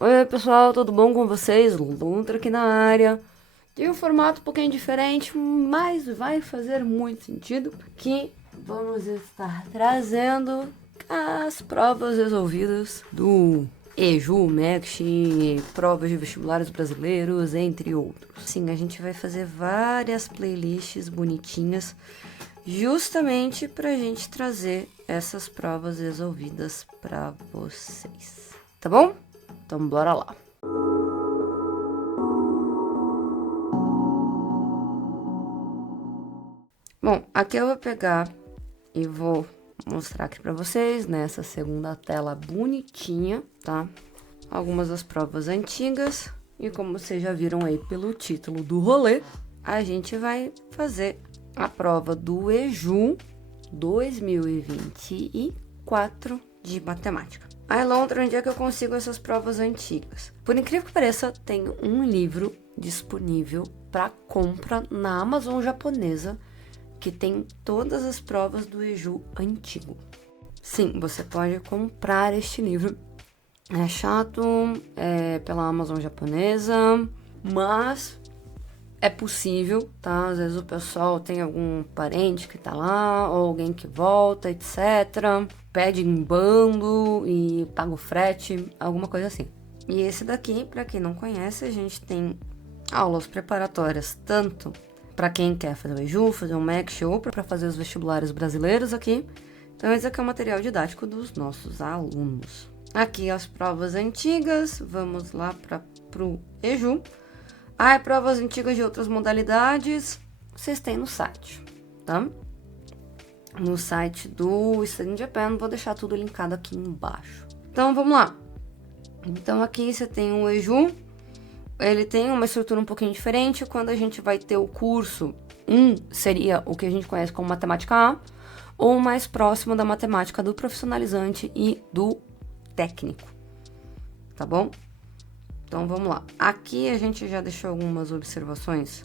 Oi, pessoal, tudo bom com vocês? Luntra aqui na área. Tem um formato um pouquinho diferente, mas vai fazer muito sentido que vamos estar trazendo as provas resolvidas do EJU, MEC, provas de vestibulares brasileiros, entre outros. Sim, a gente vai fazer várias playlists bonitinhas justamente para a gente trazer essas provas resolvidas para vocês. Tá bom? Então bora lá. Bom, aqui eu vou pegar e vou mostrar aqui para vocês nessa segunda tela bonitinha, tá? Algumas das provas antigas e como vocês já viram aí pelo título do rolê, a gente vai fazer a prova do EJU 2024 de matemática. Aí, Londra, onde é que eu consigo essas provas antigas? Por incrível que pareça, tem um livro disponível para compra na Amazon japonesa que tem todas as provas do EJU antigo. Sim, você pode comprar este livro. É chato, é pela Amazon japonesa, mas é possível, tá? Às vezes o pessoal tem algum parente que tá lá, ou alguém que volta, etc. Pede em bando e paga o frete, alguma coisa assim. E esse daqui, para quem não conhece, a gente tem aulas preparatórias tanto para quem quer fazer o EJU, fazer um MEC ou para fazer os vestibulares brasileiros aqui. Então esse aqui é o material didático dos nossos alunos. Aqui as provas antigas, vamos lá para o EJU. Provas antigas de outras modalidades, vocês têm no site, tá? No site do Study Japan, vou deixar tudo linkado aqui embaixo. Então, vamos lá. Então, aqui você tem o EJU, ele tem uma estrutura um pouquinho diferente. Quando a gente vai ter o curso, seria o que a gente conhece como matemática A, ou mais próximo da matemática do profissionalizante e do técnico, tá bom? Então, vamos lá. Aqui a gente já deixou algumas observações.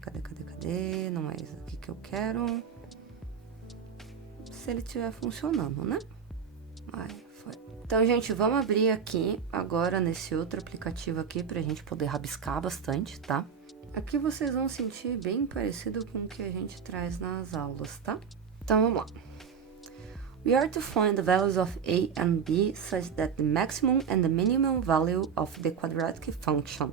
Cadê? Não é isso aqui que eu quero. Se ele estiver funcionando, né? Foi. Então, gente, vamos abrir aqui agora nesse outro aplicativo aqui pra gente poder rabiscar bastante, tá? Aqui vocês vão sentir bem parecido com o que a gente traz nas aulas, tá? Então, vamos lá. We are to find the values of a and b such that the maximum and the minimum value of the quadratic function,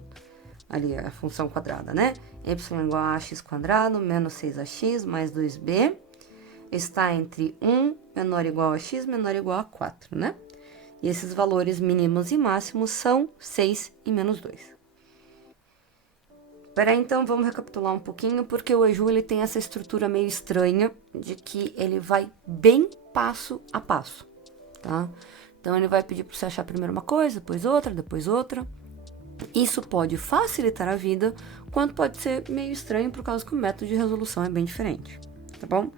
ali a função quadrada, né? Y igual a x quadrado menos 6ax mais 2b está entre 1 menor ou igual a x menor ou igual a 4, né? E esses valores mínimos e máximos são 6 e menos 2. Peraí, então vamos recapitular um pouquinho, porque o EJU ele tem essa estrutura meio estranha de que ele vai bem passo a passo, tá? Então ele vai pedir para você achar primeiro uma coisa, depois outra. Isso pode facilitar a vida, quanto pode ser meio estranho por causa que o método de resolução é bem diferente, tá bom?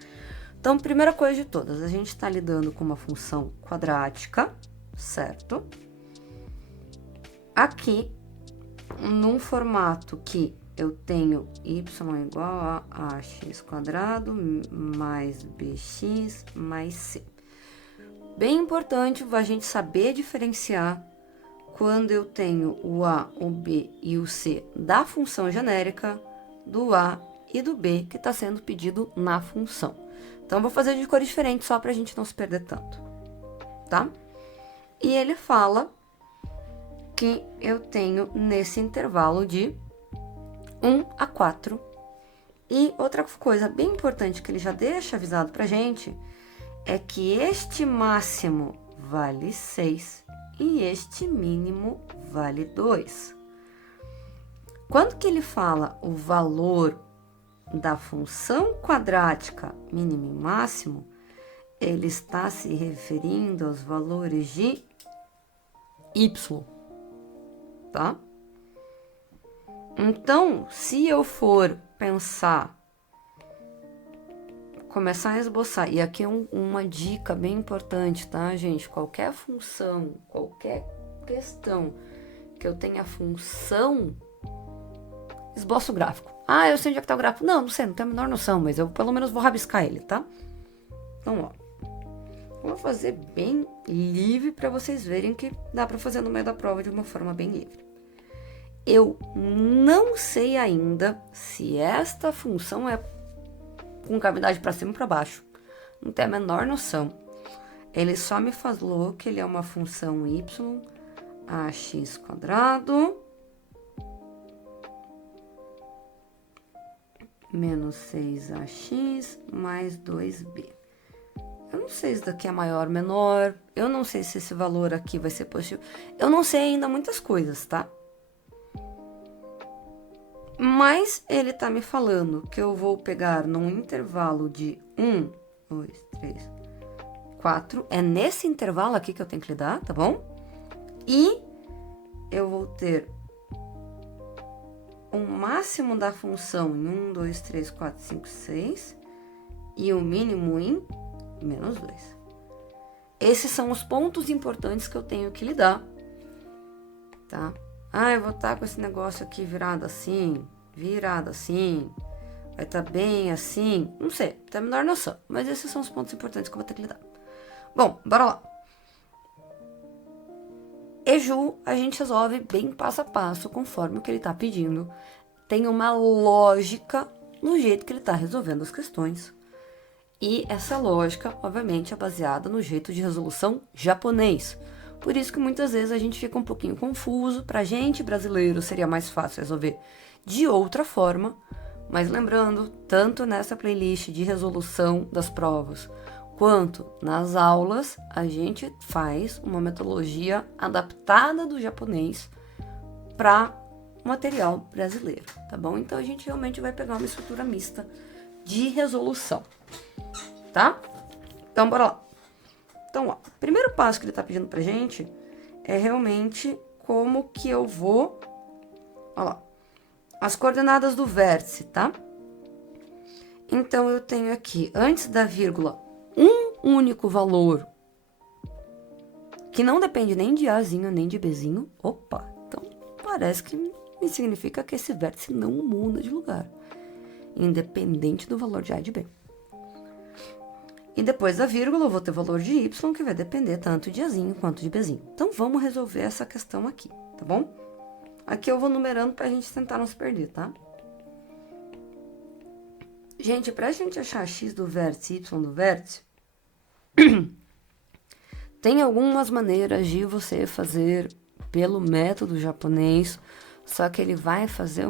Então, primeira coisa de todas, a gente está lidando com uma função quadrática, certo? Aqui, num formato que eu tenho y igual a ax quadrado mais bx mais c. Bem importante a gente saber diferenciar quando eu tenho o a, o b e o c da função genérica do a e do b que está sendo pedido na função. Então, vou fazer de cor diferente só para a gente não se perder tanto, tá? E ele fala que eu tenho nesse intervalo de 1 a 4. E outra coisa bem importante que ele já deixa avisado pra gente é que este máximo vale 6 e este mínimo vale 2. Quando que ele fala o valor da função quadrática mínimo e máximo, ele está se referindo aos valores de y, tá? Então, se eu for pensar, começar a esboçar, e aqui é uma dica bem importante, tá, gente? Qualquer função, qualquer questão que eu tenha função, esboço o gráfico. Eu sei onde é que tá o gráfico. Não sei, não tenho a menor noção, mas eu pelo menos vou rabiscar ele, tá? Então, ó. Eu vou fazer bem livre para vocês verem que dá para fazer no meio da prova de uma forma bem livre. Eu não sei ainda se esta função é com cavidade para cima ou para baixo. Não tenho a menor noção. Ele só me falou que ele é uma função y ax quadrado menos 6ax mais 2b. Eu não sei se daqui é maior ou menor. Eu não sei se esse valor aqui vai ser positivo. Eu não sei ainda muitas coisas, tá? Mas ele tá me falando que eu vou pegar num intervalo de 1, 2, 3, 4. É nesse intervalo aqui que eu tenho que lidar, tá bom? E eu vou ter o máximo da função em 1, 2, 3, 4, 5, 6. E o mínimo em menos 2. Esses são os pontos importantes que eu tenho que lidar, tá? Ah, eu vou estar com esse negócio aqui virado assim, vai estar bem assim, não sei, tem a menor noção, mas esses são os pontos importantes que eu vou ter que lidar. Bom, bora lá. EJU a gente resolve bem passo a passo, conforme o que ele está pedindo. Tem uma lógica no jeito que ele está resolvendo as questões. E essa lógica, obviamente, é baseada no jeito de resolução japonês. Por isso que muitas vezes a gente fica um pouquinho confuso. Pra gente, brasileiro, seria mais fácil resolver de outra forma. Mas lembrando, tanto nessa playlist de resolução das provas, quanto nas aulas, a gente faz uma metodologia adaptada do japonês para o material brasileiro, tá bom? Então, a gente realmente vai pegar uma estrutura mista de resolução, tá? Então, bora lá. Então, ó, o primeiro passo que ele tá pedindo pra gente é realmente como que eu vou... Ó lá, as coordenadas do vértice, tá? Então, eu tenho aqui, antes da vírgula, um único valor que não depende nem de Azinho nem de Bzinho. Opa, então parece que me significa que esse vértice não muda de lugar, independente do valor de A e de B. E depois da vírgula eu vou ter o valor de Y, que vai depender tanto de Azinho quanto de Bzinho. Então, vamos resolver essa questão aqui, tá bom? Aqui eu vou numerando pra gente tentar não se perder, tá? Gente, pra gente achar x do vértice e y do vértice, tem algumas maneiras de você fazer pelo método japonês, só que ele vai fazer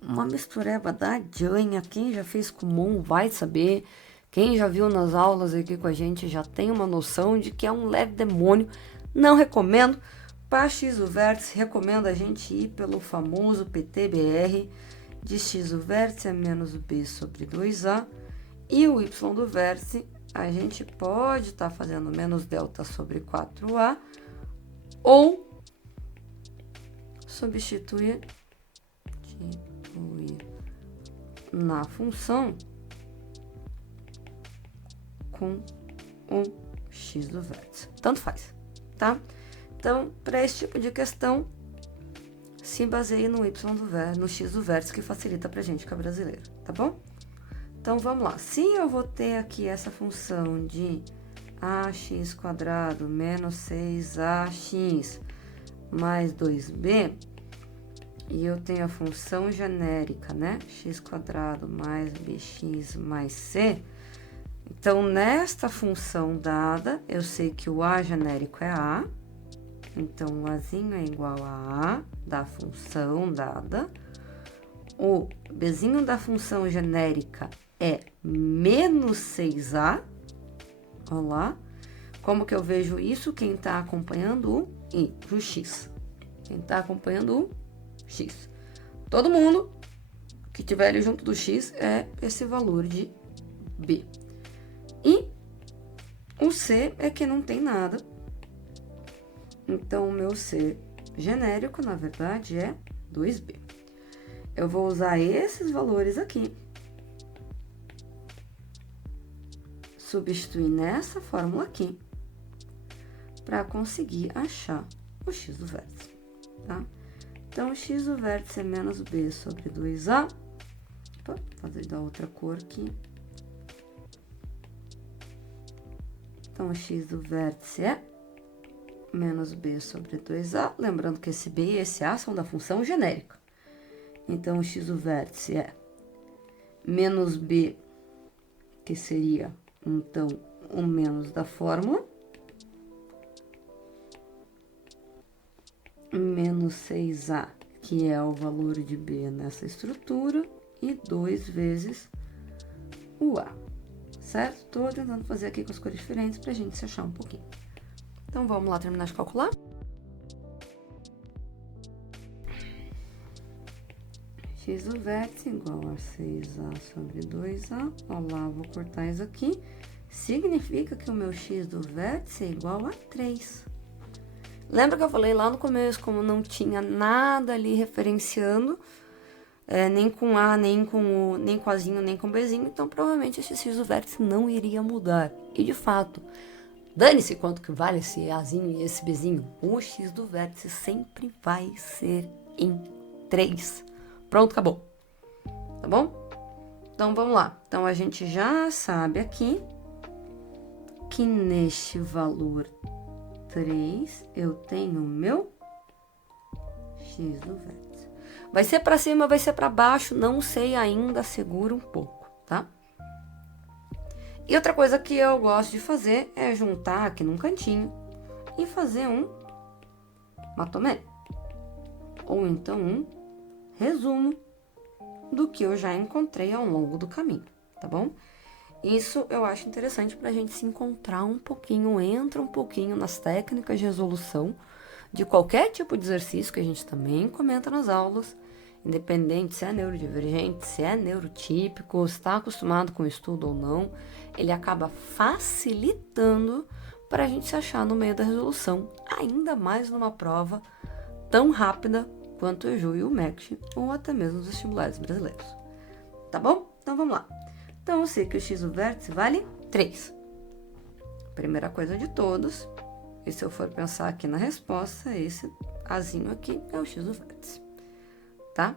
uma mistureba da janha. Quem já fez Kumon vai saber. Quem já viu nas aulas aqui com a gente já tem uma noção de que é um leve demônio. Não recomendo. Para x do vértice, recomendo a gente ir pelo famoso PTBR de x do vértice é menos b sobre 2a. E o y do vértice, a gente pode estar fazendo menos delta sobre 4a. Ou substituir na função com um x do vértice. Tanto faz, tá? Então, para esse tipo de questão, se baseie no no x do vértice, que facilita pra gente que é brasileiro, tá bom? Então, vamos lá. Se eu vou ter aqui essa função de ax quadrado menos 6ax mais 2b, e eu tenho a função genérica, né? X quadrado mais bx mais c. Então, nesta função dada, eu sei que o a genérico é a. Então, o azinho é igual a a da função dada. O bzinho da função genérica é menos 6a. Olha lá. Como que eu vejo isso? Quem está acompanhando o x. Quem está acompanhando o x. Todo mundo que tiver ali junto do x é esse valor de b. E o c é que não tem nada. Então, o meu c genérico, na verdade, é 2b. Eu vou usar esses valores aqui. Substituir nessa fórmula aqui. Para conseguir achar o x do vértice, tá? Então, o x do vértice é menos b sobre 2a. Opa, vou fazer da outra cor aqui. Então, o x do vértice é menos b sobre 2a. Lembrando que esse b e esse a são da função genérica. Então, o x do vértice é menos b, que seria, então, o menos da fórmula, menos 6a, que é o valor de b nessa estrutura, e 2 vezes o a, certo? Estou tentando fazer aqui com as cores diferentes para a gente se achar um pouquinho. Então, vamos lá terminar de calcular. X do vértice igual a 6a sobre 2a. Ó lá, vou cortar isso aqui. Significa que o meu x do vértice é igual a 3. Lembra que eu falei lá no começo, como não tinha nada ali referenciando, nem com A, nem com Azinho, nem com Bzinho, então provavelmente esse x do vértice não iria mudar. E de fato, dane-se quanto que vale esse Azinho e esse Bzinho, o x do vértice sempre vai ser em 3. Pronto, acabou. Tá bom? Então, vamos lá. Então, a gente já sabe aqui que neste valor 3, eu tenho o meu x do vértice. Vai ser para cima, vai ser para baixo, não sei ainda, segura um pouco, tá? E outra coisa que eu gosto de fazer é juntar aqui num cantinho e fazer um matomé. Ou então um resumo do que eu já encontrei ao longo do caminho, tá bom? Isso eu acho interessante para a gente se encontrar um pouquinho, entra um pouquinho nas técnicas de resolução de qualquer tipo de exercício que a gente também comenta nas aulas, independente se é neurodivergente, se é neurotípico, se está acostumado com o estudo ou não, ele acaba facilitando para a gente se achar no meio da resolução, ainda mais numa prova tão rápida quanto o EJU e o MEC, ou até mesmo os vestibulares brasileiros. Tá bom? Então vamos lá. Então eu sei que o x do vértice vale 3. Primeira coisa de todos, e se eu for pensar aqui na resposta, esse azinho aqui é o x do vértice. Tá?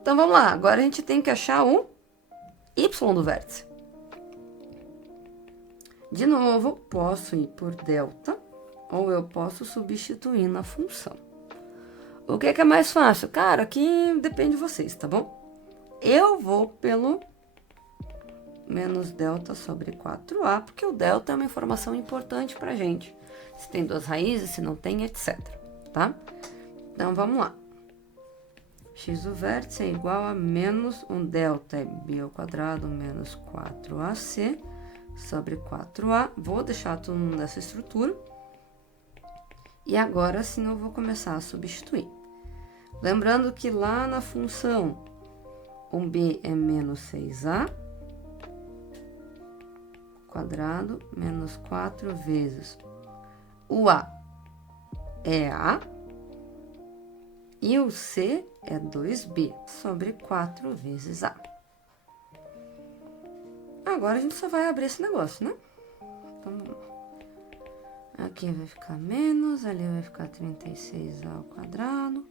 Então vamos lá, agora a gente tem que achar o y do vértice. De novo, posso ir por delta, ou eu posso substituir na função. O que é mais fácil? Cara, aqui depende de vocês, tá bom? Eu vou pelo menos delta sobre 4a, porque o delta é uma informação importante pra gente. Se tem duas raízes, se não tem, etc. Tá? Então, vamos lá. X do vértice é igual a menos um delta é b ao quadrado menos 4ac sobre 4a. Vou deixar tudo nessa estrutura. E agora sim eu vou começar a substituir. Lembrando que lá na função, o b é menos 6a quadrado menos 4 vezes o a é a e o c é 2b sobre 4 vezes a. Agora a gente só vai abrir esse negócio, né? Então, aqui vai ficar menos, ali vai ficar 36a ao quadrado,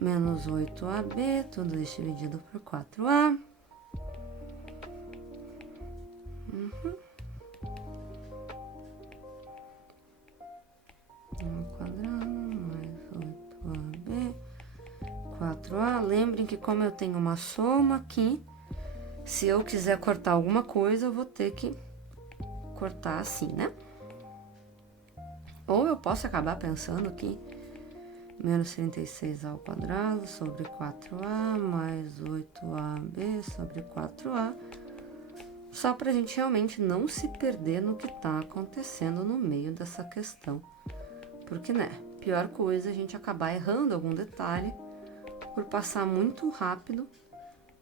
menos 8ab, tudo isso dividido por 4a. Ao quadrado, mais 8ab, 4a. Lembrem que como eu tenho uma soma aqui, se eu quiser cortar alguma coisa, eu vou ter que cortar assim, né? Ou eu posso acabar pensando que menos 36a ao quadrado sobre 4a mais 8ab sobre 4a, só para a gente realmente não se perder no que está acontecendo no meio dessa questão. Porque, né, pior coisa é a gente acabar errando algum detalhe por passar muito rápido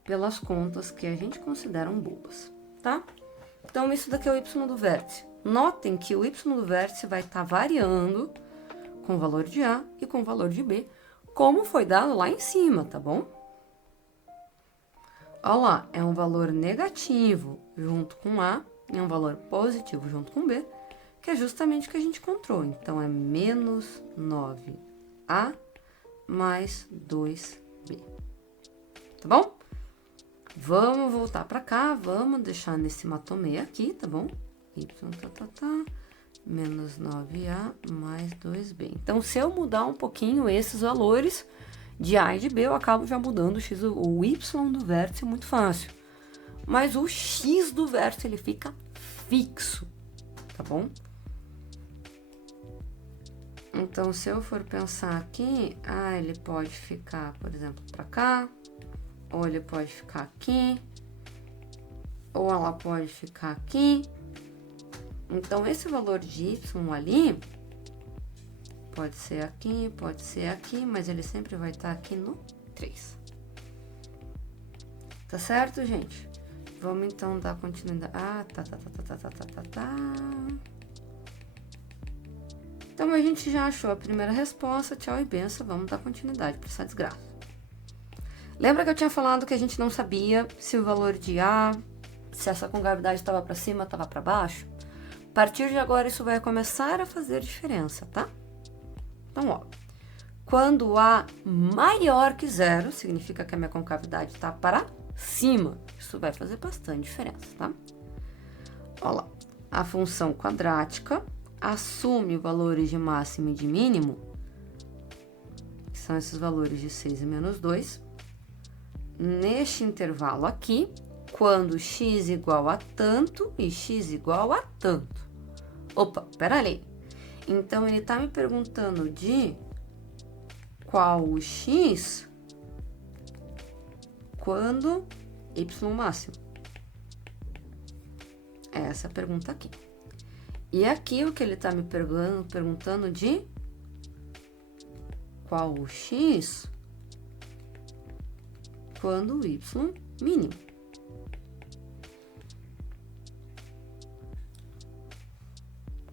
pelas contas que a gente considera bobas, tá? Então, isso daqui é o y do vértice. Notem que o y do vértice vai estar variando com o valor de A e com o valor de B, como foi dado lá em cima, tá bom? Olha lá, é um valor negativo junto com A e um valor positivo junto com B, que é justamente o que a gente encontrou. Então, é menos 9A mais 2B. Tá bom? Vamos voltar para cá, vamos deixar nesse matomê aqui, tá bom? y, menos 9a mais 2b. Então, se eu mudar um pouquinho esses valores de a e de b, eu acabo já mudando o y do vértice muito fácil. Mas o x do vértice, ele fica fixo, tá bom? Então, se eu for pensar aqui, ele pode ficar, por exemplo, para cá, ou ele pode ficar aqui, ou ela pode ficar aqui. Então, esse valor de y ali, pode ser aqui, mas ele sempre vai estar aqui no 3. Tá certo, gente? Vamos, então, dar continuidade. Então, a gente já achou a primeira resposta. Tchau e benção. Vamos dar continuidade para essa desgraça. Lembra que eu tinha falado que a gente não sabia se o valor de A, se essa concavidade estava para cima, estava para baixo? A partir de agora, isso vai começar a fazer diferença, tá? Então, ó, quando A maior que 0, significa que a minha concavidade está para cima. Isso vai fazer bastante diferença, tá? Olha lá, a função quadrática assume valores de máximo e de mínimo, que são esses valores de 6 e menos 2, neste intervalo aqui, quando x igual a tanto e x igual a tanto. Opa, peraí. Então, ele está me perguntando de qual o x quando y máximo. É essa a pergunta aqui. E aqui o que ele está me perguntando de qual o x quando o y mínimo.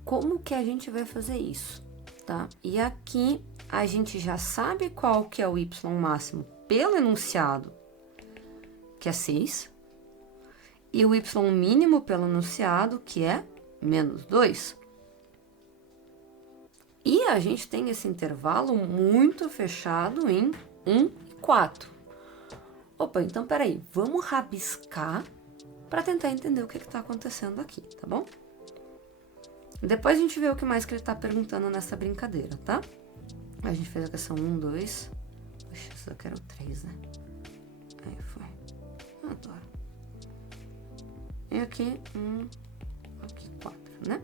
Como que a gente vai fazer isso, tá? E aqui a gente já sabe qual que é o y máximo pelo enunciado, que é 6, e o y mínimo pelo enunciado, que é menos 2. E a gente tem esse intervalo muito fechado em 1 e 4. Opa, então peraí, vamos rabiscar para tentar entender o que está acontecendo aqui, tá bom? Depois a gente vê o que mais que ele está perguntando nessa brincadeira, tá? A gente fez a questão 1, 2... Poxa, isso daqui era o 3, né? Aí foi. Adoro. E aqui, 1, aqui 4, né?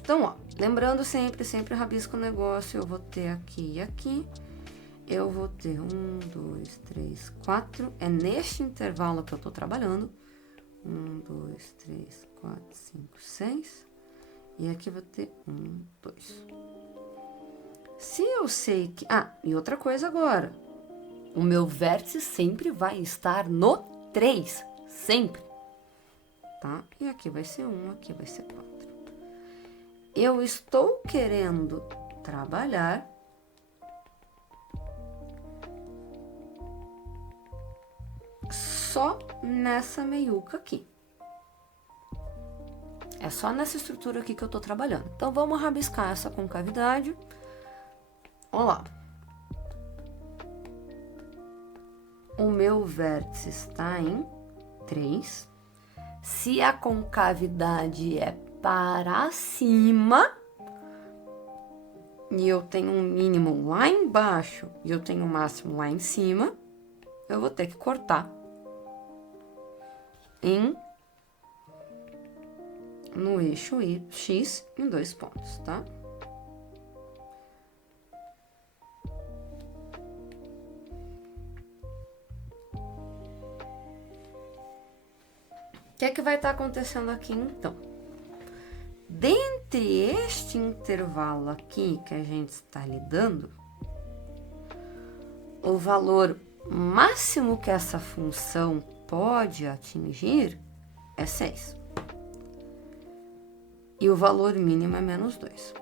Então, ó, lembrando sempre rabisco o negócio, eu vou ter aqui e aqui. Eu vou ter 1, 2, 3, 4. É neste intervalo que eu tô trabalhando. 1, 2, 3, 4, 5, 6. E aqui eu vou ter 1, 2. Se eu sei que... e outra coisa agora. O meu vértice sempre vai estar no 3. Sempre. Tá? E aqui vai ser 1, aqui vai ser 4. Eu estou querendo trabalhar só nessa meiuca aqui. É só nessa estrutura aqui que eu tô trabalhando. Então, vamos rabiscar essa concavidade. Olha lá. O meu vértice está em 3. Se a concavidade é para cima, e eu tenho um mínimo lá embaixo, e eu tenho um máximo lá em cima, eu vou ter que cortar no eixo X em 2 pontos, tá? O que é que vai estar acontecendo aqui, então? Dentre este intervalo aqui que a gente está lidando, o valor máximo que essa função pode atingir é 6. E o valor mínimo é menos 2.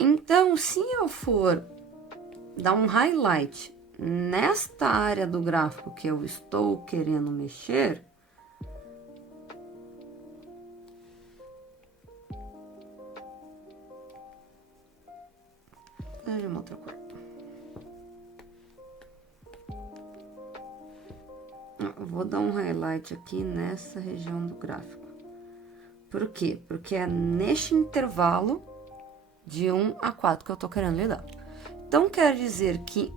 Então, se eu for dar um highlight nesta área do gráfico que eu estou querendo mexer, de uma outra cor. Eu vou dar um highlight aqui nessa região do gráfico. Por quê? Porque é neste intervalo de 1 a 4 que eu tô querendo lidar. Então, quer dizer que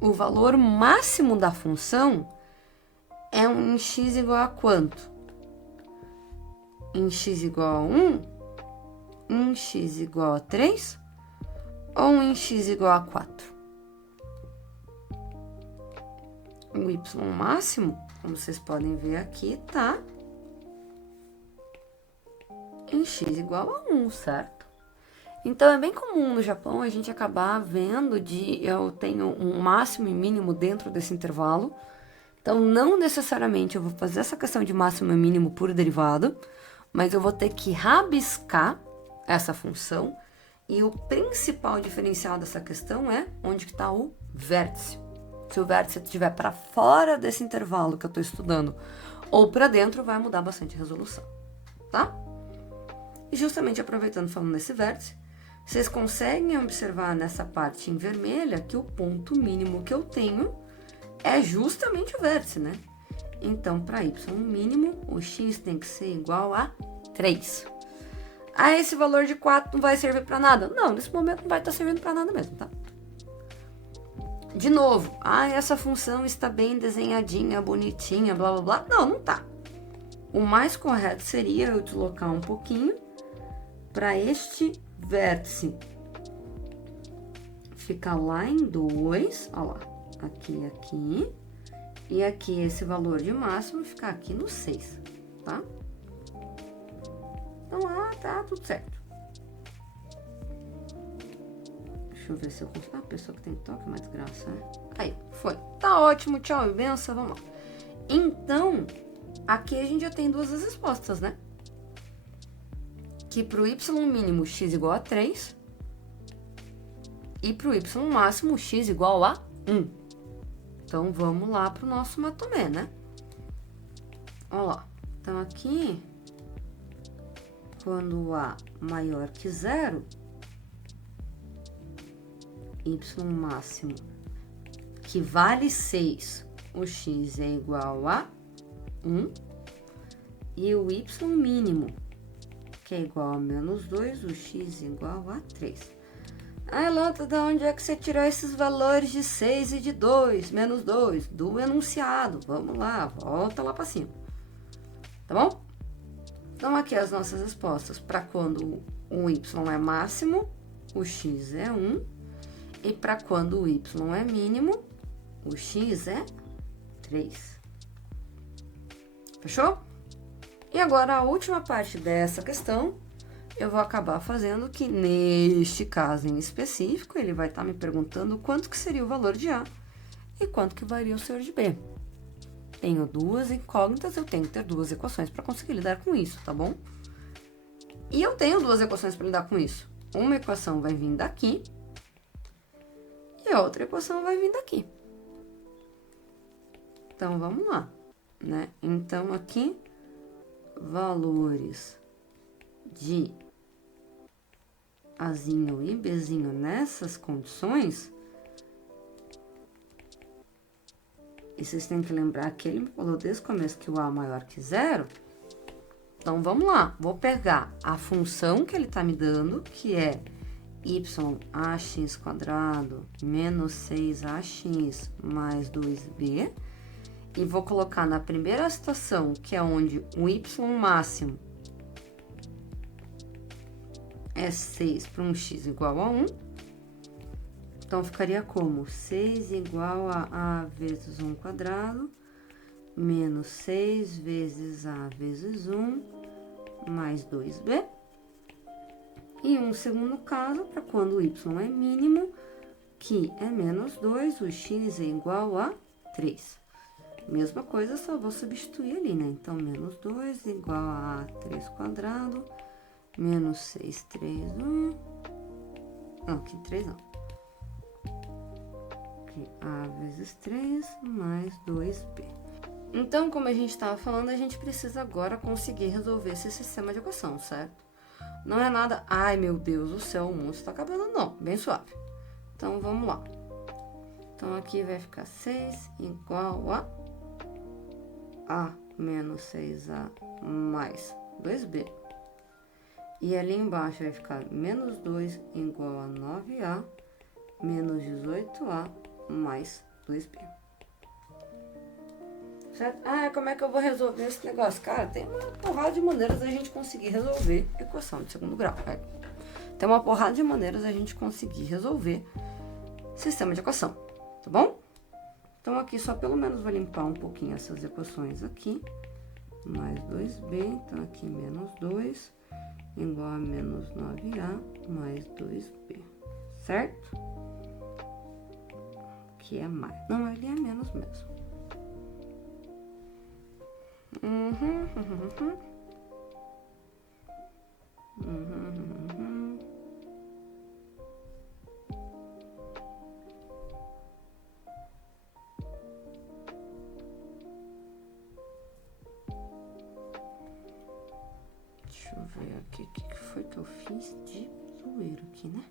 o valor máximo da função é um em x igual a quanto? Em x igual a 1, em x igual a 3 ou em x igual a 4? O y máximo, como vocês podem ver aqui, tá em x igual a 1, certo? Então, é bem comum no Japão a gente acabar vendo eu tenho um máximo e mínimo dentro desse intervalo. Então, não necessariamente eu vou fazer essa questão de máximo e mínimo por derivado, mas eu vou ter que rabiscar essa função. E o principal diferencial dessa questão é onde está o vértice. Se o vértice estiver para fora desse intervalo que eu estou estudando ou para dentro, vai mudar bastante a resolução, tá? E justamente aproveitando falando nesse vértice, vocês conseguem observar nessa parte em vermelha que o ponto mínimo que eu tenho é justamente o vértice, né? Então, para y mínimo, o x tem que ser igual a 3. Ah, esse valor de 4 não vai servir para nada? Não, nesse momento não vai estar servindo para nada mesmo, tá? De novo, essa função está bem desenhadinha, bonitinha, blá blá blá. Não, não tá. O mais correto seria eu deslocar um pouquinho para este vértice ficar lá em 2, ó lá, aqui, e aqui esse valor de máximo ficar aqui no 6, tá? Então, tá tudo certo. Deixa eu ver se eu consigo. A pessoa que tem toque é uma desgraça, né? Aí, foi. Tá ótimo, tchau e benção, vamos lá. Então, aqui a gente já tem duas respostas, né? Que pro y mínimo x igual a 3 e pro y máximo x igual a 1. Então, vamos lá pro nosso matomé, né? Olha lá. Então, aqui, quando a maior que 0, y máximo, que vale 6, o x é igual a 1. E o y mínimo, que é igual a menos 2, o x é igual a 3. Elanta, de onde é que você tirou esses valores de 6 e de 2, menos 2? Do enunciado. Vamos lá, volta lá para cima. Tá bom? Então, aqui as nossas respostas. Para quando o y é máximo, o x é 1. E para quando o y é mínimo, o x é 3. Fechou? E agora, a última parte dessa questão, eu vou acabar fazendo que, neste caso em específico, ele vai estar me perguntando quanto que seria o valor de A e quanto que varia o senhor de B. Tenho duas incógnitas, eu tenho que ter duas equações para conseguir lidar com isso, tá bom? E eu tenho duas equações para lidar com isso. Uma equação vai vir daqui e a outra equação vai vir daqui. Então, vamos lá, né? Então, aqui, valores de Azinho e Bzinho nessas condições. E vocês têm que lembrar que ele me falou desde o começo que o A é maior que 0. Então, vamos lá. Vou pegar a função que ele está me dando, que é y(ax² menos 6ax mais 2b. E vou colocar na primeira situação, que é onde o y máximo é 6 para um x igual a 1. Então, ficaria como 6 igual a a vezes 1² menos 6 vezes a vezes 1 mais 2b. E um segundo caso, para quando o y é mínimo, que é menos 2, o x é igual a 3. Mesma coisa, só vou substituir ali, né? Então, menos 2 igual a 3² menos 6, 3, 1. Não, aqui 3 não. Aqui, a vezes 3 mais 2b. Então, como a gente estava falando, a gente precisa agora conseguir resolver esse sistema de equação, certo? Não é nada, ai meu Deus do céu, o mundo está acabando, não. Bem suave. Então, vamos lá. Então, aqui vai ficar 6 igual a menos 6a mais 2b. E ali embaixo vai ficar menos 2 igual a 9a, menos 18a, mais 2b. Certo? Ah, como é que eu vou resolver esse negócio? Cara, tem uma porrada de maneiras da gente conseguir resolver equação de segundo grau. Tem uma porrada de maneiras da gente conseguir resolver sistema de equação, tá bom? Então, aqui só pelo menos vou limpar um pouquinho essas equações aqui. Mais 2b, então aqui menos 2, igual a menos 9a, mais 2b, certo? Aqui é mais. Não, ali é menos mesmo. Deixa eu ver aqui o que foi que eu fiz de zoeiro aqui, né?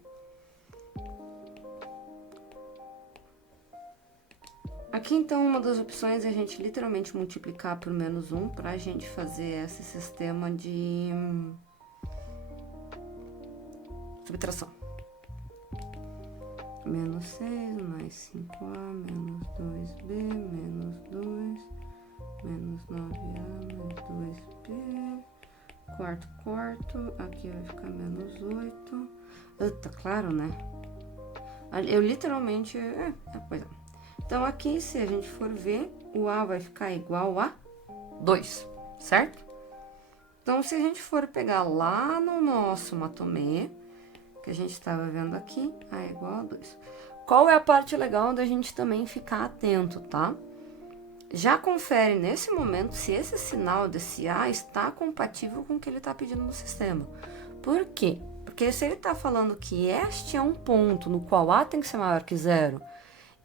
Aqui, então, uma das opções é a gente literalmente multiplicar por menos 1 para a gente fazer esse sistema de subtração. Menos 6 mais 5a, menos 2b, menos 2, menos 9a, mais 2b, quarto, aqui vai ficar menos 8. Tá claro, né? Eu literalmente... pois é. Então, aqui, se a gente for ver, o A vai ficar igual a 2, certo? Então, se a gente for pegar lá no nosso matomê, que a gente estava vendo aqui, A é igual a 2. Qual é a parte legal da gente também ficar atento, tá? Já confere nesse momento se esse sinal desse A está compatível com o que ele está pedindo no sistema. Por quê? Porque se ele está falando que este é um ponto no qual A tem que ser maior que 0,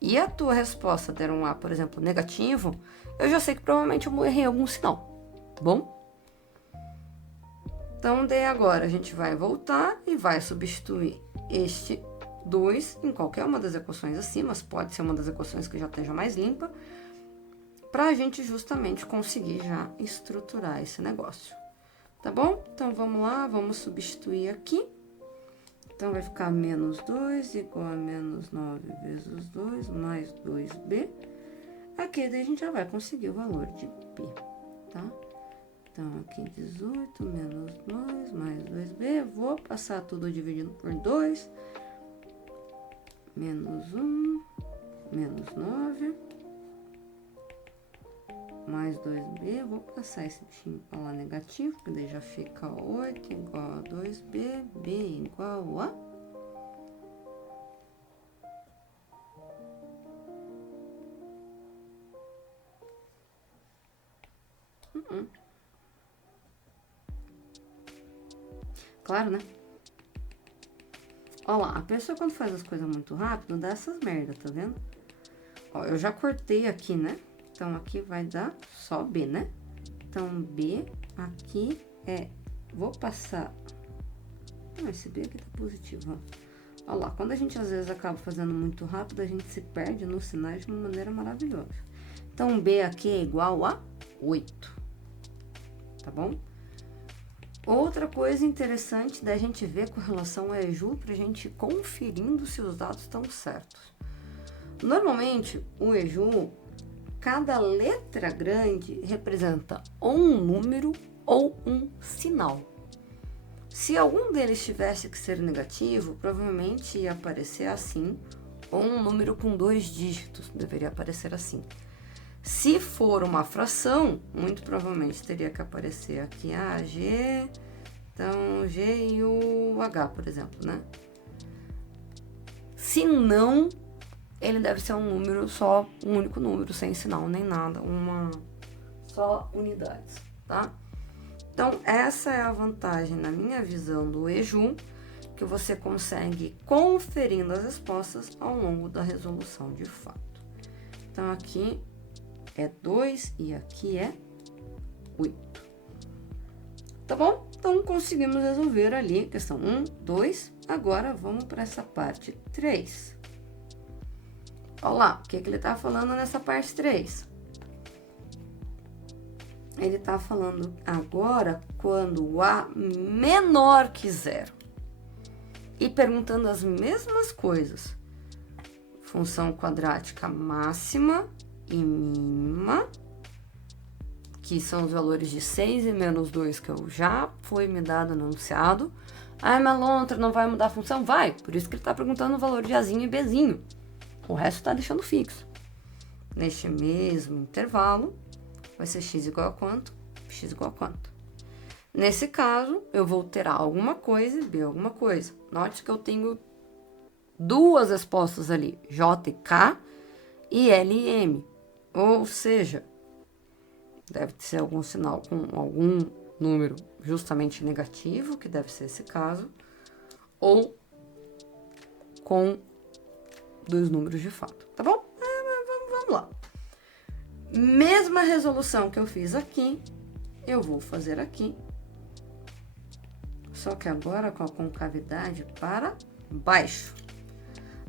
e a tua resposta der um A, por exemplo, negativo, eu já sei que provavelmente eu errei algum sinal, tá bom? Então, daí agora a gente vai voltar e vai substituir este 2 em qualquer uma das equações acima, pode ser uma das equações que já esteja mais limpa, para a gente justamente conseguir já estruturar esse negócio, tá bom? Então, vamos lá, vamos substituir aqui. Então, vai ficar menos 2 igual a menos 9 vezes 2, mais 2b. Aqui, daí a gente já vai conseguir o valor de π, tá? Então, aqui 18 menos 2, mais 2b. Vou passar tudo dividido por 2. Menos 1, menos 9, mais 2b. Vou passar esse bichinho para lá negativo, que daí já fica 8 igual a 2b, b igual a... Claro, né? Ó lá, a pessoa quando faz as coisas muito rápido, dá essas merda, tá vendo? Ó, eu já cortei aqui, né? Então, aqui vai dar só B, né? Então, B aqui é... Vou passar... esse B aqui tá positivo, ó. Ó lá, quando a gente às vezes acaba fazendo muito rápido, a gente se perde nos sinais de uma maneira maravilhosa. Então, B aqui é igual a 8. Tá bom? Outra coisa interessante da gente ver com relação ao EJU, pra gente ir conferindo se os dados estão certos. Normalmente, o EJU, cada letra grande representa ou um número ou um sinal. Se algum deles tivesse que ser negativo, provavelmente ia aparecer assim, ou um número com 2 dígitos, deveria aparecer assim. Se for uma fração, muito provavelmente teria que aparecer aqui a G, então G e o H, por exemplo, né? Se não, ele deve ser um número só, um único número, sem sinal nem nada, só unidades, tá? Então, essa é a vantagem, na minha visão, do EJU, que você consegue conferindo as respostas ao longo da resolução de fato. Então, aqui é 2 e aqui é 8. Tá bom? Então, conseguimos resolver ali questão 1, 2. Agora, vamos para essa parte 3. Olha lá, o que ele tá falando nessa parte 3? ele tá falando agora quando o A menor que zero. E perguntando as mesmas coisas. Função quadrática máxima e mínima, que são os valores de 6 e menos 2 que eu já foi me dado no enunciado. Ah, mas lontra não vai mudar a função? Vai, por isso que ele está perguntando o valor de Azinho e Bzinho. O resto está deixando fixo. Neste mesmo intervalo, vai ser x igual a quanto? X igual a quanto? Nesse caso, eu vou ter A alguma coisa e B alguma coisa. Note que eu tenho duas respostas ali, J e K e L e M. Ou seja, deve ser algum sinal com algum número justamente negativo, que deve ser esse caso, ou com dois números de fato, tá bom? Vamos lá. Mesma resolução que eu fiz aqui, eu vou fazer aqui. Só que agora com a concavidade para baixo.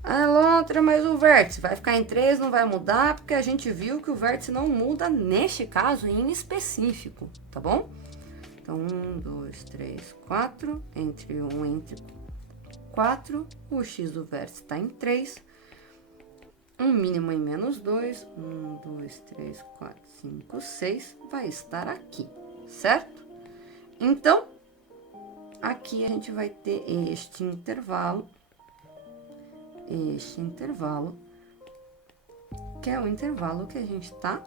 Ah, lontra, mas o vértice vai ficar em 3, não vai mudar, porque a gente viu que o vértice não muda neste caso em específico, tá bom? Então, 1, 2, 3, 4, entre 1 e entre 4, o x do vértice está em 3, um mínimo em menos 2, 1, 2, 3, 4, 5, 6, vai estar aqui, certo? Então, aqui a gente vai ter este intervalo, que é o intervalo que a gente está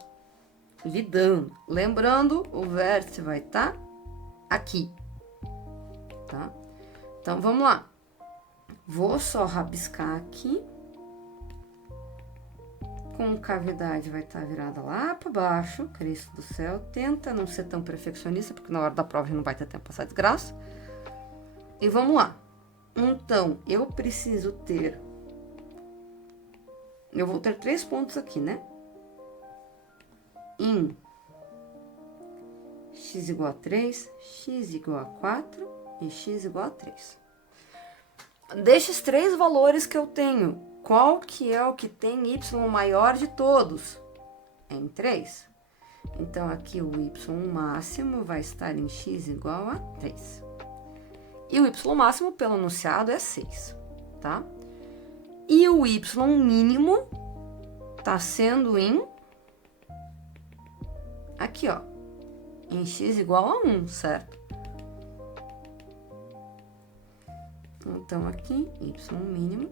lidando. Lembrando, o vértice vai estar aqui, tá? Então, vamos lá. Vou só rabiscar aqui. Concavidade vai estar virada lá para baixo, Cristo do céu. Tenta não ser tão perfeccionista, porque na hora da prova a gente não vai ter tempo para passar desgraça. E vamos lá. Então, eu preciso ter... Eu vou ter 3 pontos aqui, né? Em x igual a 3, x igual a 4 e x igual a 3. Destes 3 valores que eu tenho, qual que é o que tem y maior de todos? É em 3. Então, aqui o y máximo vai estar em x igual a 3. E o y máximo, pelo enunciado, é 6, tá? E o y mínimo tá sendo em... Aqui, ó. Em x igual a 1, certo? Então, aqui, y mínimo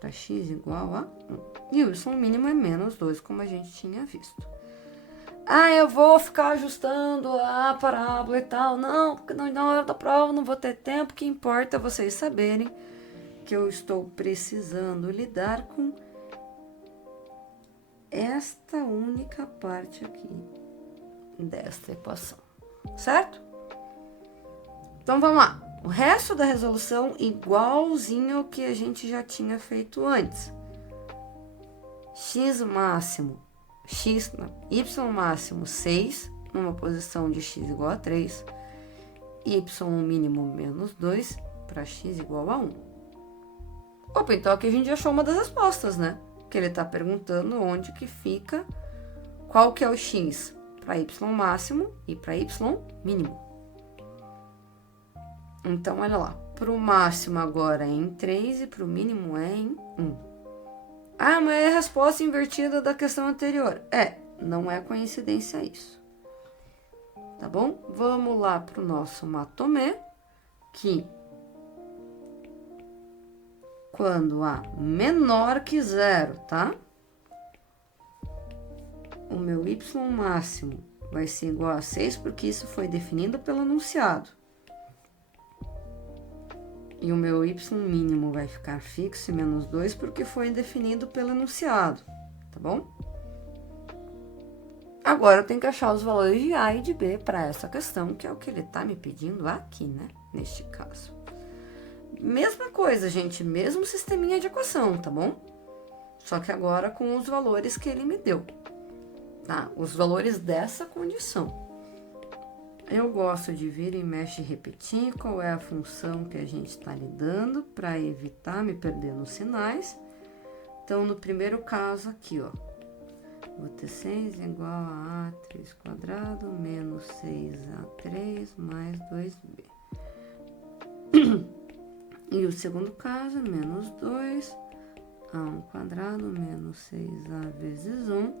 para x igual a 1. E o y mínimo é menos 2, como a gente tinha visto. Ah, eu vou ficar ajustando a parábola e tal. Não, porque na hora da prova não vou ter tempo. O que importa é vocês saberem que eu estou precisando lidar com esta única parte aqui desta equação, certo? Então, vamos lá. O resto da resolução igualzinho ao que a gente já tinha feito antes. X máximo, y máximo 6, numa posição de x igual a 3, y mínimo menos 2, para x igual a 1. Opa, então aqui a gente achou uma das respostas, né? Que ele está perguntando onde que fica, qual que é o x para y máximo e para y mínimo. Então, olha lá, para o máximo agora é em 3 e para o mínimo é em 1. Ah, mas é a resposta invertida da questão anterior. Não é coincidência isso. Tá bom? Vamos lá para o nosso matomé, que quando A menor que 0, tá? O meu y máximo vai ser igual a 6, porque isso foi definido pelo enunciado. E o meu y mínimo vai ficar fixo em menos 2, porque foi definido pelo enunciado, tá bom? Agora eu tenho que achar os valores de A e de B para essa questão, que é o que ele está me pedindo aqui, né? Neste caso. Mesma coisa, gente, mesmo sisteminha de equação, tá bom? Só que agora com os valores que ele me deu, tá? Os valores dessa condição. Eu gosto de vir e mexe e repetir qual é a função que a gente está lidando para evitar me perder nos sinais. Então, no primeiro caso aqui, ó, Vou ter 6 igual a A3 quadrado menos 6A3 mais 2B. E o segundo caso, menos 2, A1 quadrado menos 6A vezes 1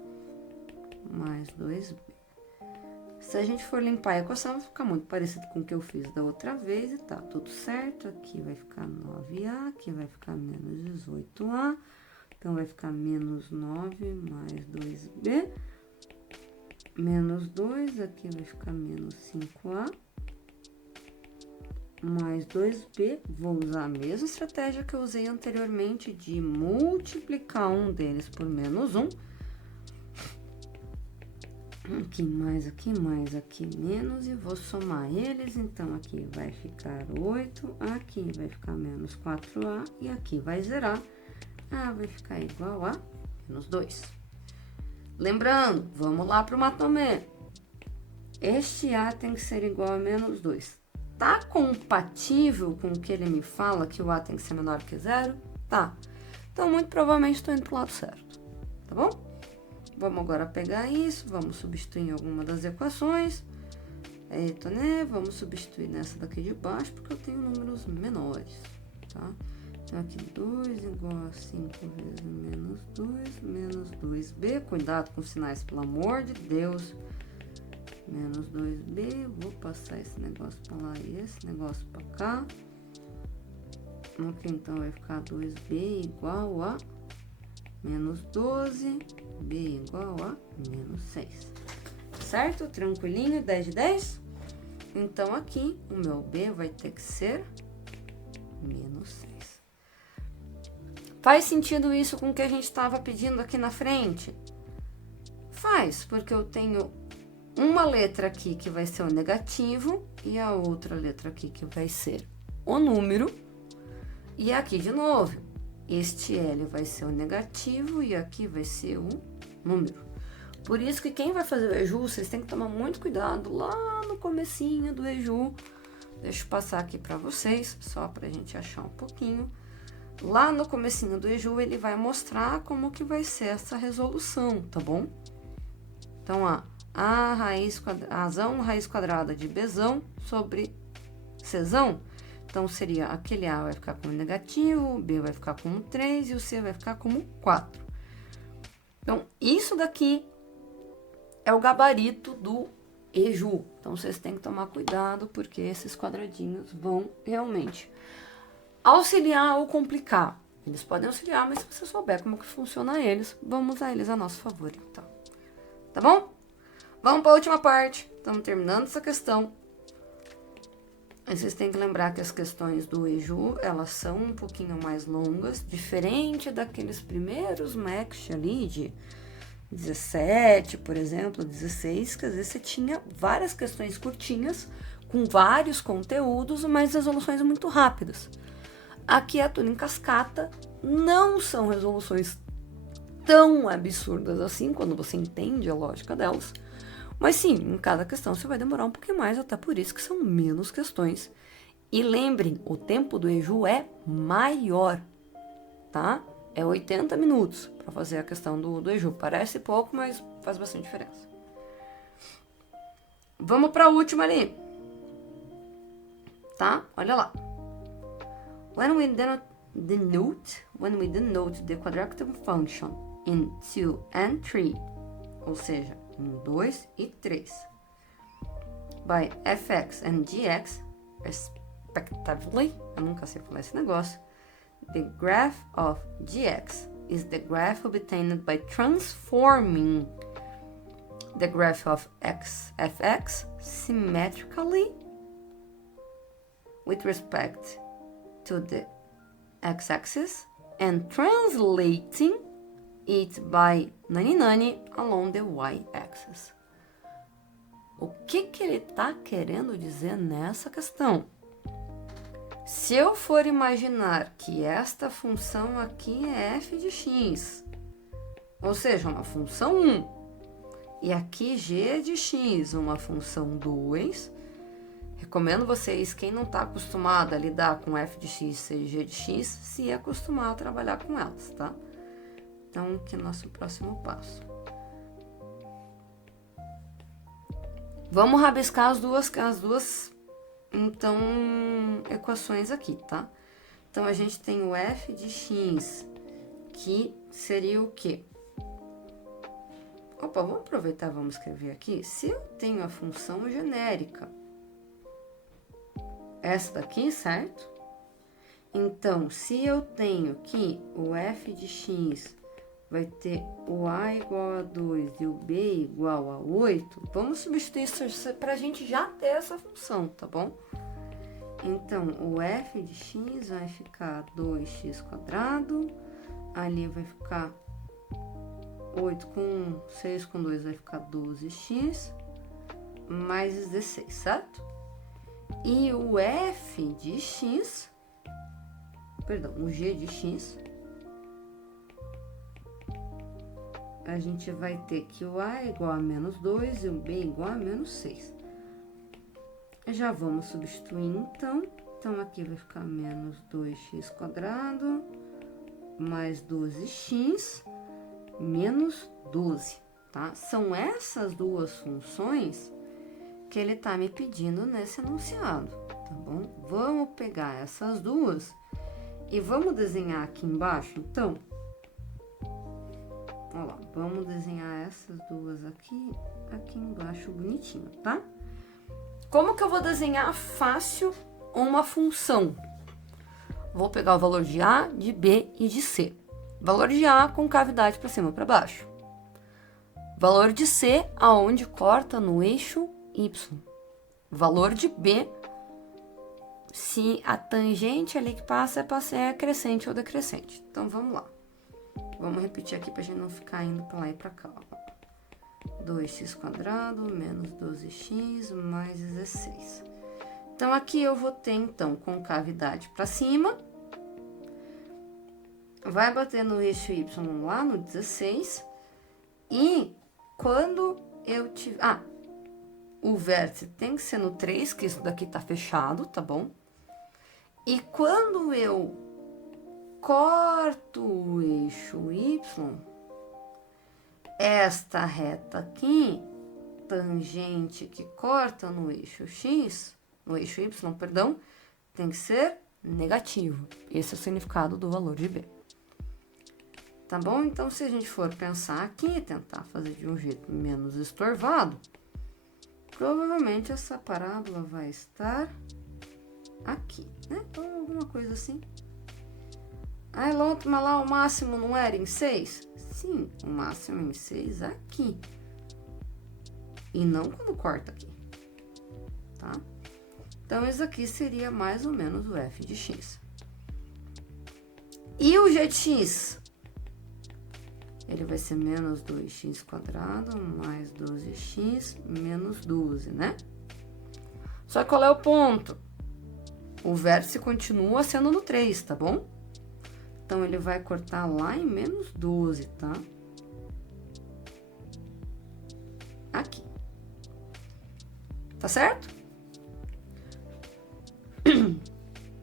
mais 2B. Se a gente for limpar a equação, vai ficar muito parecido com o que eu fiz da outra vez e tá tudo certo. Aqui vai ficar 9A, aqui vai ficar menos 18A. Então, vai ficar menos 9 mais 2B. Menos 2, aqui vai ficar menos 5A. Mais 2B. Vou usar a mesma estratégia que eu usei anteriormente de multiplicar um deles por menos 1. Aqui, mais aqui, menos, e vou somar eles, então aqui vai ficar 8, aqui vai ficar menos 4A, e aqui vai zerar, A vai ficar igual a menos 2. Lembrando, vamos lá para o matomé. Este A tem que ser igual a menos 2. Tá compatível com o que ele me fala, que o A tem que ser menor que 0? Tá. Então, muito provavelmente, estou indo para o lado certo, tá bom? Vamos agora pegar isso, vamos substituir em alguma das equações. Eita, né? Vamos substituir nessa daqui de baixo, porque eu tenho números menores, tá? Então, aqui 2 igual a 5 vezes menos 2B. Cuidado com os sinais, pelo amor de Deus. Menos 2B. Vou passar esse negócio pra lá e esse negócio pra cá. Ok, então vai ficar 2B igual a menos 12. B igual a menos 6. Certo? Tranquilinho, 10 de 10? Então, aqui, o meu B vai ter que ser menos 6. Faz sentido isso com o que a gente estava pedindo aqui na frente? Faz, porque eu tenho uma letra aqui que vai ser o negativo e a outra letra aqui que vai ser o número. E aqui, de novo, este L vai ser o negativo e aqui vai ser o número. Por isso que quem vai fazer o EJU, vocês têm que tomar muito cuidado lá no comecinho do EJU. Deixa eu passar aqui para vocês, só para a gente achar um pouquinho. Lá no comecinho do EJU, ele vai mostrar como que vai ser essa resolução, tá bom? Então, Azão raiz quadrada de Bzão sobre Czão. Então, seria aquele A vai ficar como negativo, o B vai ficar como 3 e o C vai ficar como 4. Então, isso daqui é o gabarito do EJU. Então, vocês têm que tomar cuidado, porque esses quadradinhos vão realmente auxiliar ou complicar. Eles podem auxiliar, mas se você souber como que funciona eles, vamos usar eles a nosso favor, então. Tá bom? Vamos para a última parte. Estamos terminando essa questão. Vocês têm que lembrar que as questões do EJU, elas são um pouquinho mais longas, diferente daqueles primeiros MECS ali de 17, por exemplo, 16, que às vezes você tinha várias questões curtinhas, com vários conteúdos, mas resoluções muito rápidas. Aqui é tudo em cascata, não são resoluções tão absurdas assim, quando você entende a lógica delas. Mas sim, em cada questão você vai demorar um pouquinho mais, até por isso que são menos questões. E lembrem, o tempo do EJU é maior, tá? É 80 minutos para fazer a questão do EJU. Parece pouco, mas faz bastante diferença. Vamos para a última ali. Tá? Olha lá. When we denote the quadratic function in 2 and 3, ou seja, 1, 2 e 3, by fx and gx, respectively, eu nunca sei falar esse negócio, the graph of gx is the graph obtained by transforming the graph of fx symmetrically with respect to the x-axis and translating it by 90 along the y-axis. O que ele está querendo dizer nessa questão? Se eu for imaginar que esta função aqui é f de x, ou seja, uma função 1, e aqui g de x, uma função 2, recomendo vocês, quem não está acostumado a lidar com f de x e g de x, se acostumar a trabalhar com elas, tá? Então, que é o nosso próximo passo. Vamos rabiscar as duas, então, equações aqui, tá? Então, a gente tem o f de x, que seria o quê? Opa, vamos aproveitar, vamos escrever aqui. Se eu tenho a função genérica, essa daqui, certo? Então, se eu tenho que o f de x vai ter o a igual a 2 e o b igual a 8, vamos substituir isso para a gente já ter essa função, tá bom? Então, o f de x vai ficar 2x², ali vai ficar 8 com 6 com 2 vai ficar 12x, mais 16, certo? E o f de x, perdão, o g de x, a gente vai ter que o a é igual a menos 2 e o b é igual a menos 6. Já vamos substituir, então. Então, aqui vai ficar menos 2x² mais 12x menos 12, tá? São essas duas funções que ele tá me pedindo nesse enunciado, tá bom? Vamos pegar essas duas e vamos desenhar aqui embaixo, então. Olha lá, vamos desenhar essas duas aqui embaixo bonitinho, tá? Como que eu vou desenhar fácil uma função? Vou pegar o valor de A, de B e de C. Valor de A com cavidade para cima e para baixo. Valor de C aonde corta no eixo Y. Valor de B se a tangente ali que passa é crescente ou decrescente. Então, vamos lá. Vamos repetir aqui para a gente não ficar indo para lá e para cá. 2x² menos 12x mais 16. Então, aqui eu vou ter, então, com cavidade para cima. Vai bater no eixo Y lá no 16. E quando eu tiver... o vértice tem que ser no 3, que isso daqui tá fechado, tá bom? E quando eu corto o eixo Y, esta reta aqui, tangente que corta no eixo X, no eixo Y, perdão, tem que ser negativo. Esse é o significado do valor de B. Tá bom? Então, se a gente for pensar aqui, tentar fazer de um jeito menos estorvado, provavelmente essa parábola vai estar aqui, né? Ou alguma coisa assim. Aí, mas lá o máximo não era em 6? Sim, o máximo em 6 é aqui. E não quando corta aqui, tá? Então, isso aqui seria mais ou menos o f de x. E o g de x? Ele vai ser menos 2x² mais 12x menos 12, né? Só que qual é o ponto? O vértice continua sendo no 3, tá bom? Então, ele vai cortar lá em menos 12, tá? Aqui. Tá certo?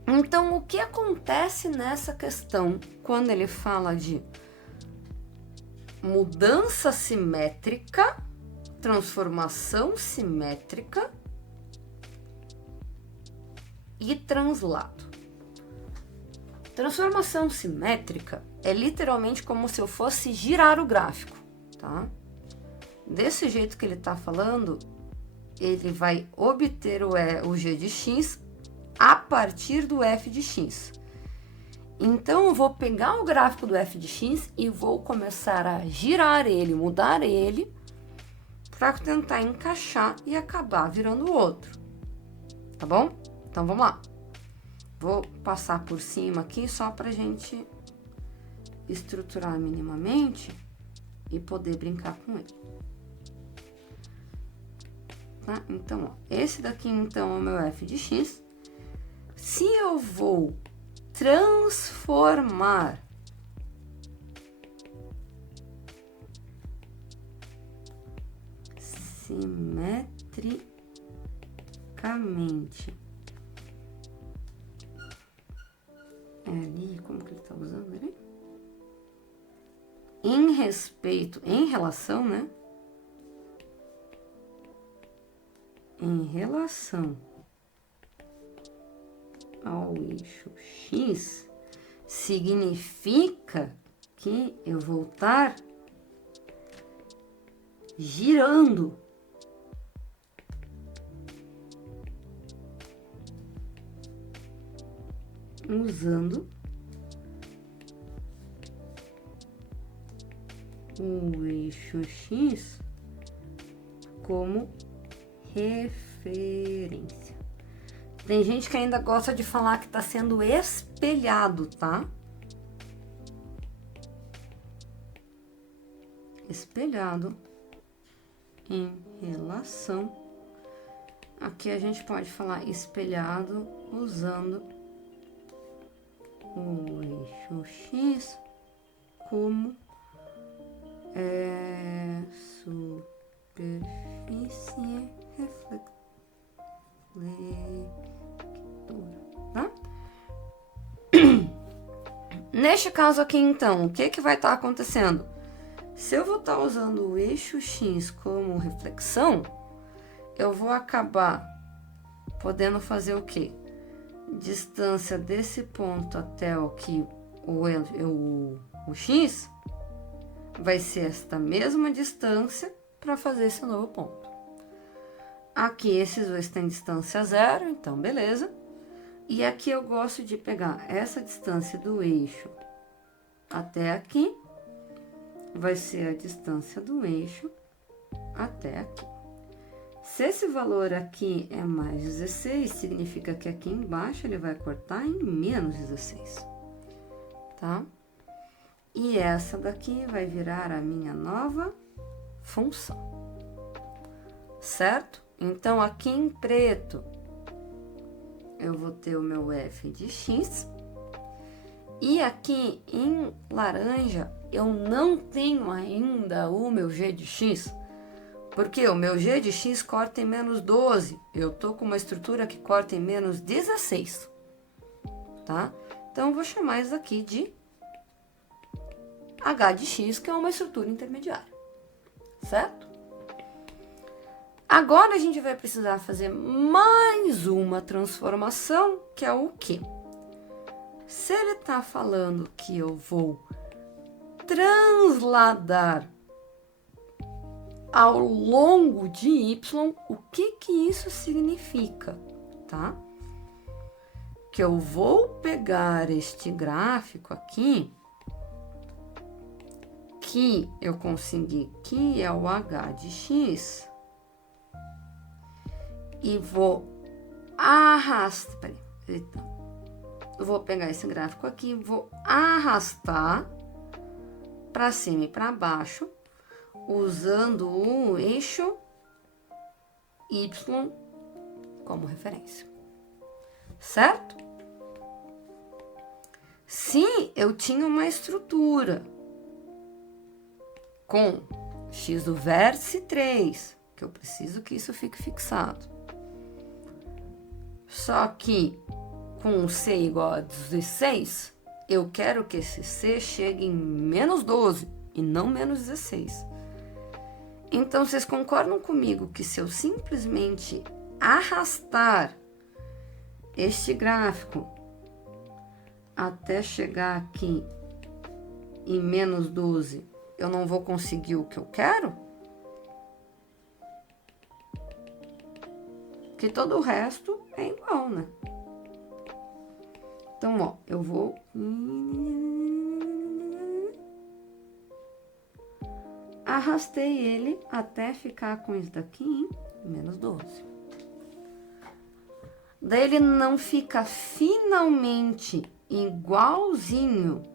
Então, o que acontece nessa questão quando ele fala de mudança simétrica, transformação simétrica e translado? Transformação simétrica é literalmente como se eu fosse girar o gráfico, tá? Desse jeito que ele tá falando, ele vai obter o g de x a partir do f de x. Então, eu vou pegar o gráfico do f de x e vou começar a girar ele, mudar ele, para tentar encaixar e acabar virando o outro, tá bom? Então, vamos lá. Vou passar por cima aqui só para a gente estruturar minimamente e poder brincar com ele. Tá? Então, ó, esse daqui, então, é o meu f de x. Se eu vou transformar simetricamente, ali, como que ele tá usando ali? Em relação, né? em relação ao eixo X significa que eu vou estar girando usando o eixo X como referência. Tem gente que ainda gosta de falar que está sendo espelhado, tá? Espelhado em relação. Aqui a gente pode falar espelhado usando o eixo X como superfície reflectora, tá? Neste caso aqui, então, o que vai estar acontecendo? Se eu vou estar usando o eixo X como reflexão, eu vou acabar podendo fazer o quê? Distância desse ponto até aqui, o X, vai ser esta mesma distância para fazer esse novo ponto. Aqui esses dois têm distância zero, então beleza. E aqui eu gosto de pegar essa distância do eixo até aqui, vai ser a distância do eixo até aqui. Se esse valor aqui é mais 16, significa que aqui embaixo ele vai cortar em menos 16, tá? E essa daqui vai virar a minha nova função, certo? Então, aqui em preto, eu vou ter o meu f de x. E aqui em laranja, eu não tenho ainda o meu g de x. Porque o meu g de x corta em menos 12. Eu tô com uma estrutura que corta em menos 16. Tá? Então, eu vou chamar isso aqui de h de x, que é uma estrutura intermediária. Certo? Agora, a gente vai precisar fazer mais uma transformação, que é o quê? Se ele tá falando que eu vou transladar ao longo de y, o que isso significa, tá? Que eu vou pegar este gráfico aqui, que eu consegui, que é o h de x, e vou arrastar, eu vou pegar esse gráfico aqui, vou arrastar para cima e para baixo, usando o eixo y como referência, certo? Se eu tinha uma estrutura com x do vértice 3, que eu preciso que isso fique fixado, só que com c igual a 16, eu quero que esse c chegue em menos 12 e não menos 16. Então, vocês concordam comigo que se eu simplesmente arrastar este gráfico até chegar aqui em menos 12, eu não vou conseguir o que eu quero? Que todo o resto é igual, né? Então, ó, eu vou arrastei ele até ficar com isso daqui em menos 12. Daí ele não fica finalmente igualzinho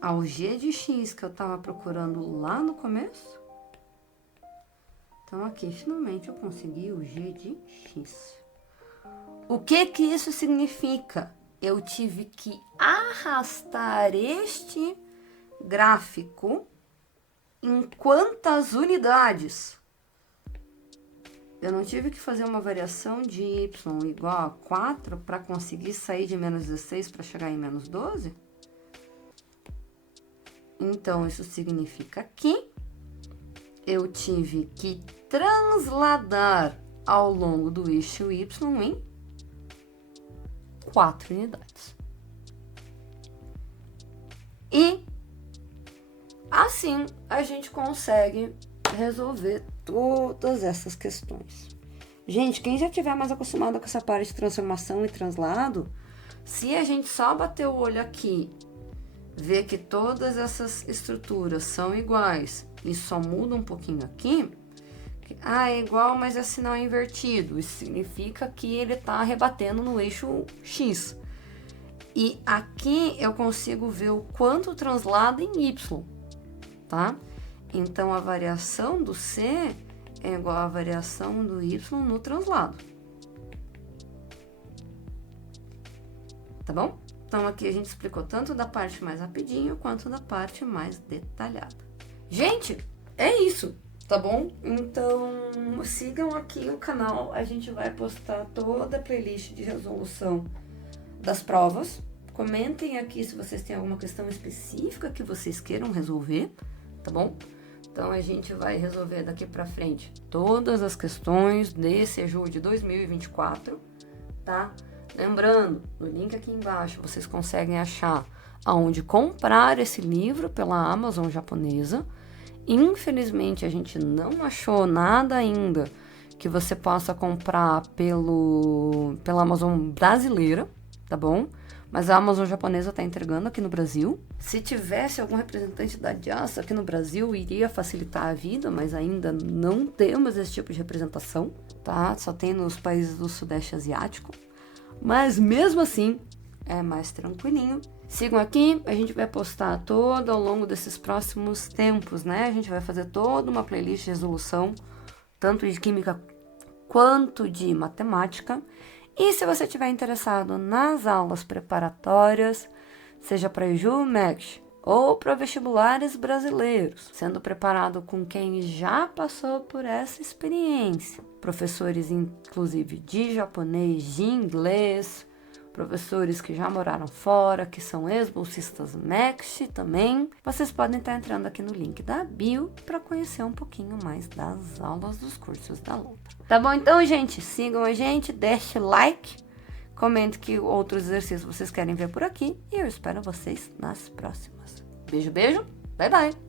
ao g de x que eu estava procurando lá no começo. Então, aqui, finalmente, eu consegui o g de x. O que isso significa? Eu tive que arrastar este gráfico em quantas unidades? Eu não tive que fazer uma variação de y igual a 4 para conseguir sair de menos 16 para chegar em menos 12? Então, isso significa que eu tive que transladar ao longo do eixo Y em 4 unidades. E assim a gente consegue resolver todas essas questões. Gente, quem já tiver mais acostumado com essa parte de transformação e translado, se a gente só bater o olho aqui, ver que todas essas estruturas são iguais e só muda um pouquinho aqui, é igual, mas é sinal invertido. Isso significa que ele está rebatendo no eixo X. E aqui eu consigo ver o quanto translada em Y, tá? Então, a variação do C é igual à variação do Y no translado. Tá bom? Então, aqui a gente explicou tanto da parte mais rapidinho, quanto da parte mais detalhada. Gente, é isso, tá bom? Então, sigam aqui o canal. A gente vai postar toda a playlist de resolução das provas. Comentem aqui se vocês têm alguma questão específica que vocês queiram resolver, tá bom? Então, a gente vai resolver daqui pra frente todas as questões desse EJU de 2024, tá? Lembrando, no link aqui embaixo, vocês conseguem achar aonde comprar esse livro pela Amazon japonesa. Infelizmente, a gente não achou nada ainda que você possa comprar pela Amazon brasileira, tá bom? Mas a Amazon japonesa está entregando aqui no Brasil. Se tivesse algum representante da JAS aqui no Brasil, iria facilitar a vida, mas ainda não temos esse tipo de representação, tá? Só tem nos países do Sudeste Asiático. Mas mesmo assim, é mais tranquilinho. Sigam aqui, a gente vai postar todo ao longo desses próximos tempos, né? A gente vai fazer toda uma playlist de resolução, tanto de química quanto de matemática. E se você estiver interessado nas aulas preparatórias, seja para EJU, MEC ou para vestibulares brasileiros, sendo preparado com quem já passou por essa experiência, professores inclusive de japonês, de inglês, professores que já moraram fora, que são ex-bolsistas MEC também, vocês podem estar entrando aqui no link da bio para conhecer um pouquinho mais das aulas dos cursos da Lontra. Tá bom? Então, gente, sigam a gente, deixe like, comente que outros exercícios vocês querem ver por aqui e eu espero vocês nas próximas. Beijo, beijo, bye, bye!